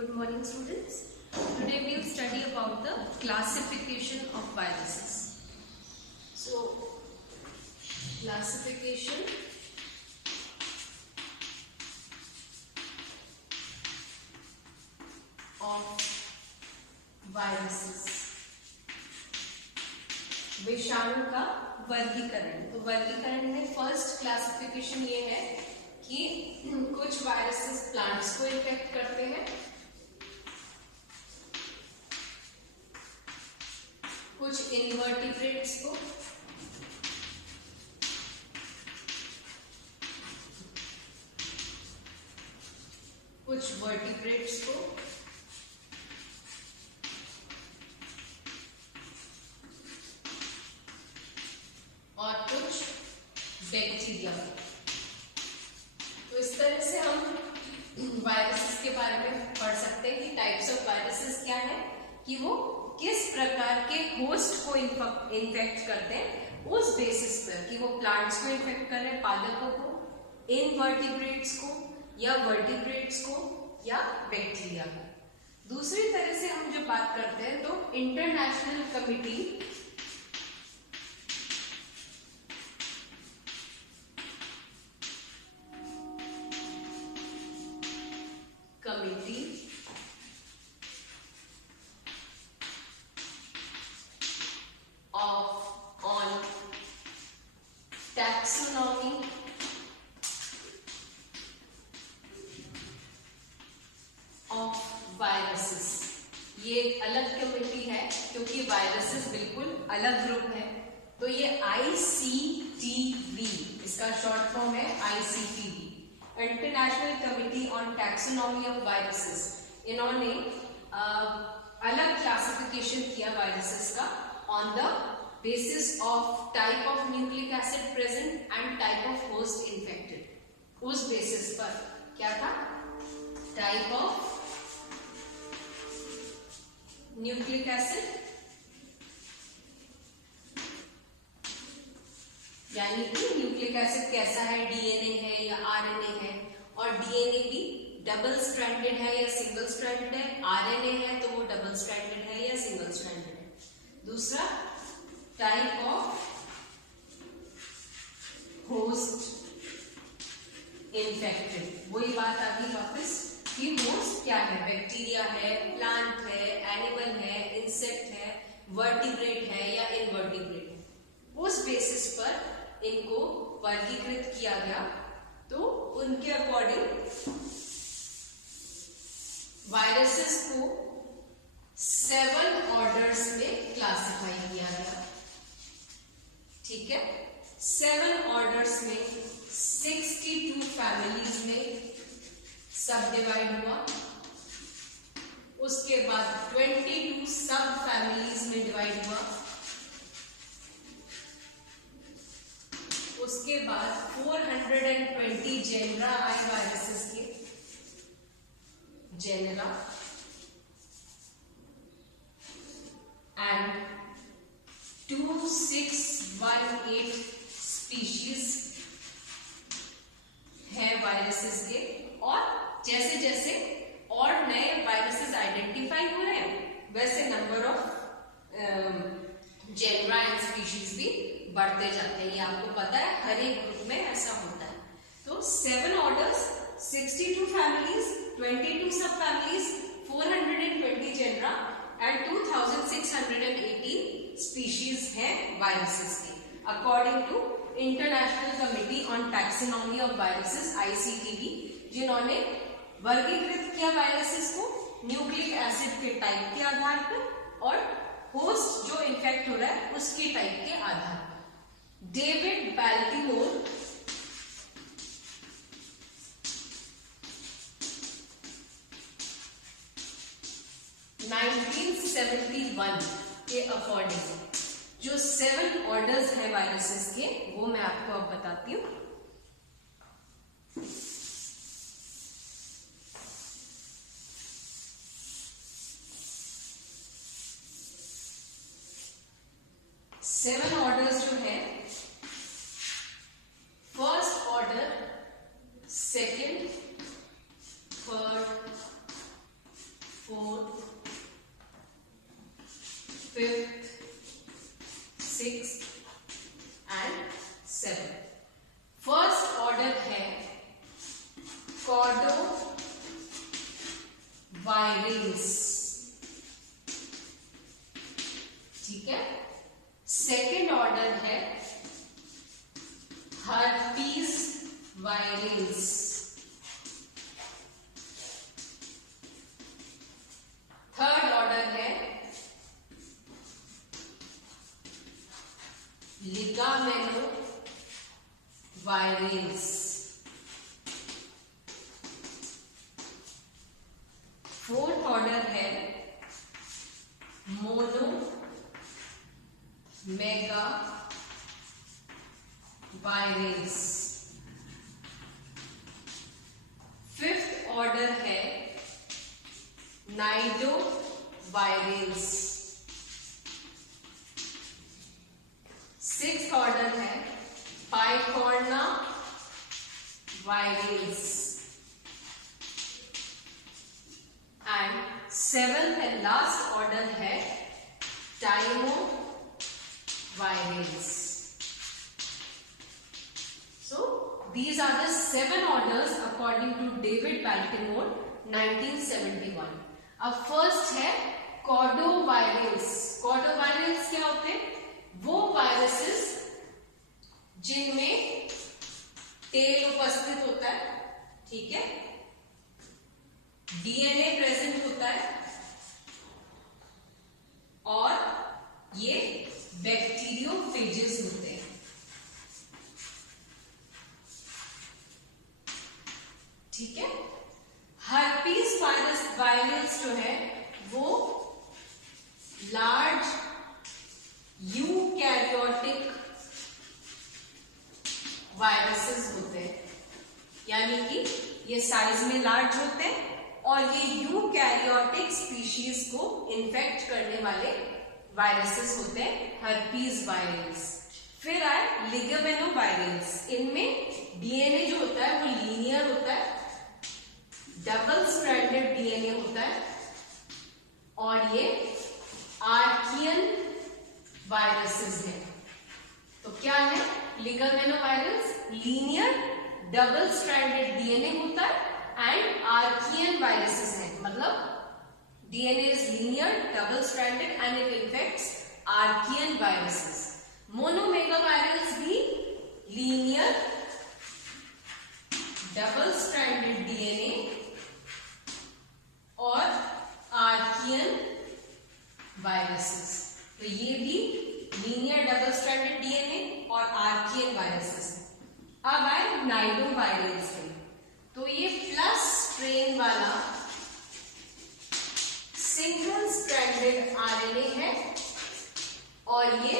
Good morning, students. Today we will study about the classification of viruses. So, classification of viruses. विषाणु का वर्गीकरण. तो वर्गीकरण में फर्स्ट क्लासिफिकेशन ये है कि कुछ वायरसेस प्लांट्स को इन्फेक्ट करते हैं, कुछ इनवर्टिब्रेट्स को, कुछ वर्टिब्रेट्स को, और कुछ बैक्टीरिया. तो इस तरह से हम वायरसेस के बारे में पढ़ सकते हैं कि टाइप्स ऑफ वायरसेस क्या है, कि वो किस प्रकार के होस्ट को इन्फेक्ट करते हैं उस बेसिस पर, कि वो प्लांट्स को इन्फेक्ट कर रहे हैं, पादपों को, इनवर्टिब्रेट्स को या वर्टिब्रेट्स को या बैक्टीरिया को. दूसरी तरह से हम जब बात करते हैं तो international committee on taxonomy of viruses. ये एक अलग कमेटी है क्योंकि वायरसेस बिल्कुल अलग ग्रुप है. तो ये ICTV, इसका शॉर्ट फॉर्म है ICTV, international Committee on Taxonomy of viruses. इन्होंने अलग क्लासिफिकेशन किया वायरसेस का on the basis of type of nucleic acid present and type of host infected. उस बेसिस पर क्या था, टाइप ऑफ न्यूक्लिक एसिड, यानी कि न्यूक्लिक एसिड कैसा है, डीएनए है या आरएनए है, और डीएनए भी डबल स्ट्रैंडेड है या सिंगल स्ट्रैंडेड है, आरएनए है तो वो डबल स्ट्रैंडेड है या सिंगल स्ट्रैंडेड है. दूसरा टाइप ऑफ होस्ट इन्फेक्टेड. वही बात आ गई वापस कि होस्ट क्या है, बैक्टीरिया है, प्लांट है, एनिमल है, इंसेक्ट है, वर्टिब्रेट है या इनवर्टिब्रेट है. उस बेसिस पर इनको वर्गीकृत किया गया. तो उनके अकॉर्डिंग वायरसेस को 7 ऑर्डर्स में क्लासिफाई किया गया. ठीक है, 7 ऑर्डर्स में 62 फैमिलीज में सब डिवाइड हुआ. उसके बाद 22 सब फैमिलीज में डिवाइड हुआ. उसके बाद 420 जेनरा आए वायरसेस के, जेनरा, and 2618 स्पीशीज है वायरसेस के. और जैसे जैसे और नए वायरसेस आइडेंटिफाई हो रहे हैं वैसे number of genera and species भी बढ़ते जाते हैं. ये आपको पता है, हर एक ग्रुप में ऐसा होता है. तो 7 orders, 62 families, 22 sub families, 420 genera and 2618 species हैं वायरसेस के, according to International Committee on Taxonomy of Viruses ICTV, जिन्होंने वर्गीकृत किया वायरसेस को न्यूक्लिक एसिड के टाइप के आधार पर और होस्ट जो इन्फेक्ट हो रहा है उसके टाइप के आधार पर. डेविड बाल्टिमोर के अकॉर्डिंग जो 7 ऑर्डर्स है वायरसेस के, वो मैं आपको अब बताती हूं. सेवन ऑर्डर्स जो है, first order, second, third, virales, ठीक है। सेकेंड ऑर्डर है हर्पीज वायरल्स, थर्ड ऑर्डर है लिगामेनो वायरल्स, फोर्थ ऑर्डर है mononegavirales, fifth order है नाइडो वायरल्स, सिक्स्थ ऑर्डर है picornavirales, and seventh and last order है tymovirales. So these are the 7 orders according to David Baltimore 1971. अब first है कॉडोवायरल्स. कॉडोवायरल्स क्या होते हैं? वो वायरसेस जिनमें टेल उपस्थित होता है, ठीक है, डीएनए प्रेजेंट होता है और ये बैक्टीरियोफेजेस होते हैं. ठीक है. हर्पीज वायरस जो है वो लार्ज यूकैरियोटिक वायरसेस होते हैं, यानी कि ये साइज में लार्ज होते हैं और ये यूकैरियोटिक स्पीशीज को इन्फेक्ट करने वाले वायरसेस होते हैं हर्पीज वायरस. फिर आए लिगामेनोवायरस. इनमें डीएनए जो होता है वो लीनियर होता है, डबल स्ट्रैंडेड डीएनए होता है और ये आर्कियन वायरसेस है. तो क्या है लिगामेनोवायरस? लीनियर डबल स्ट्रैंडेड डीएनए होता है एंड आर्कियन वायरसेस है, मतलब DNA is linear, double stranded and it infects archaean viruses. Monomegavirals भी linear, double stranded DNA और archaean viruses. तो ये भी linear, double stranded DNA और archaean viruses है. अब आए नाइडोवायरल्स में. तो ये प्लस स्ट्रेन वाला सिंगल स्ट्रैंडेड आरएनए है और ये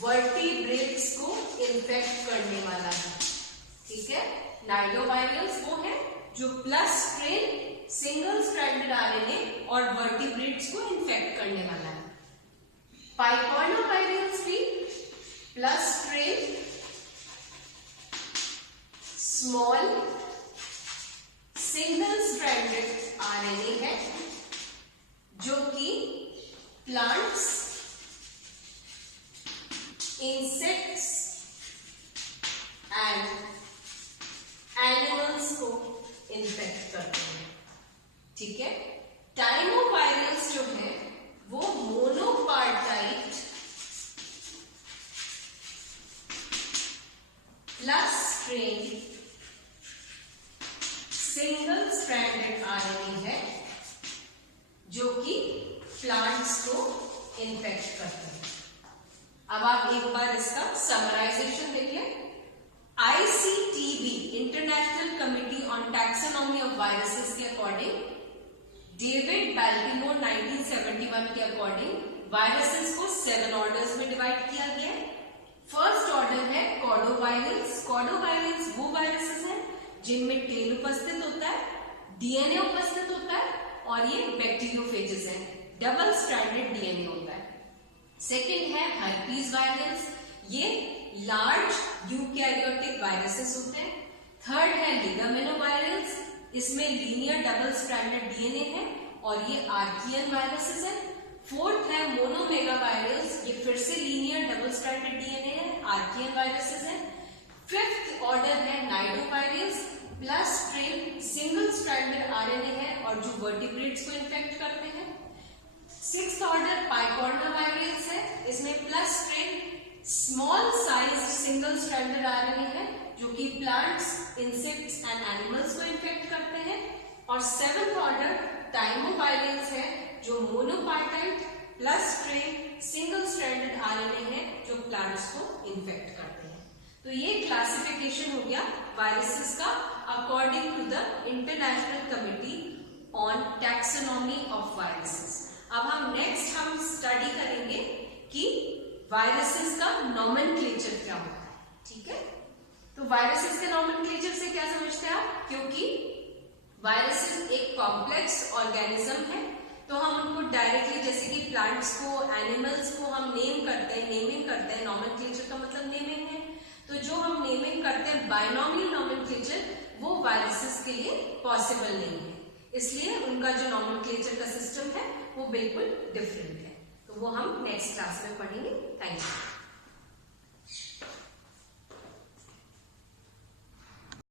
वर्टिब्रेट्स को इन्फेक्ट करने वाला है. ठीक है. नाइडोवायरल्स वो है जो plus strand single stranded RNA और वर्टिब्रेट्स को इन्फेक्ट करने वाला है. पाइकॉर्नोवायरल्स भी plus strand small single stranded RNA है जो कि प्लांट्स, इंसेक्ट्स एंड एनिमल्स को इन्फेक्ट करते हैं. ठीक है. टाइमोवायरस जो है वो monopartite plus strand single stranded RNA है जो कि प्लांट्स को इन्फेक्ट करते हैं. अब आप एक बार इसका समराइजेशन देखिए. ICTV international Committee on Taxonomy of viruses के अकॉर्डिंग, डेविड बैल्टिमोर 1971 के अकॉर्डिंग वायरसेस को 7 ऑर्डर्स में डिवाइड किया गया है. फर्स्ट ऑर्डर है कॉडोवायरल्स. कॉडोवायरल्स वो वायरसेस हैं जिनमें टेल उपस्थित होता है, डीएनए उपस्थित होता है और ये बैक्टीरियोफेजेस हैं, डबल स्ट्रैंडेड डीएनए होता है. सेकेंड है हर्पीज वायरस. ये लार्ज यूकैरियोटिक वायरसेस होते हैं. थर्ड है लिगामेनोवायरस. इसमें लीनियर डबल स्ट्रैंडेड डीएनए है और ये आर्कियन वायरसेस है. फोर्थ है मोनोमेगावायरस. ये फिर से लीनियर डबल स्ट्रैंडेड डीएनए है, आर्कियन वायरसेस है. फिफ्थ ऑर्डर है nidovirus. Plus strand single stranded RNA है और और जो वर्टिब्रेट्स को इन्फेक्ट करते हैं। 6th ऑर्डर पाइकोर्नावायरस है, इसमें plus strand small size single stranded RNA है जो कि प्लांट्स, इंसेक्ट्स एंड एनिमल्स को इन्फेक्ट करते हैं। और 7th ऑर्डर टाइमोवायरस है जो monopartite plus strand single stranded RNA है जो प्लांट्स को इन्फेक्ट करते हैं। तो ये क्लासिफिकेशन हो गया वायरसेस का according to the International Committee on Taxonomy of Viruses. अब हम स्टडी करेंगे कि वायरसेस का नॉमेनक्लेचर क्या होता है। ठीक है, तो वायरसेस के नॉमेनक्लेचर से क्या समझते हैं आप? क्योंकि वायरसेस एक कॉम्प्लेक्स ऑर्गेनिज्म है तो हम उनको डायरेक्टली, जैसे कि प्लांट्स को, एनिमल्स को हम नेम करते हैं, नेमिंग करते हैं, नॉमेनक्लेचर का मतलब नेमिंग है, तो जो हम नेमिंग करते हैं बायनॉमियल नॉमेनक्लेचर, वो वायरसेस के लिए पॉसिबल नहीं है, इसलिए उनका जो नॉमेनक्लेचर का सिस्टम है वो बिल्कुल डिफरेंट है। तो वो हम नेक्स्ट क्लास में पढ़ेंगे। Thank you.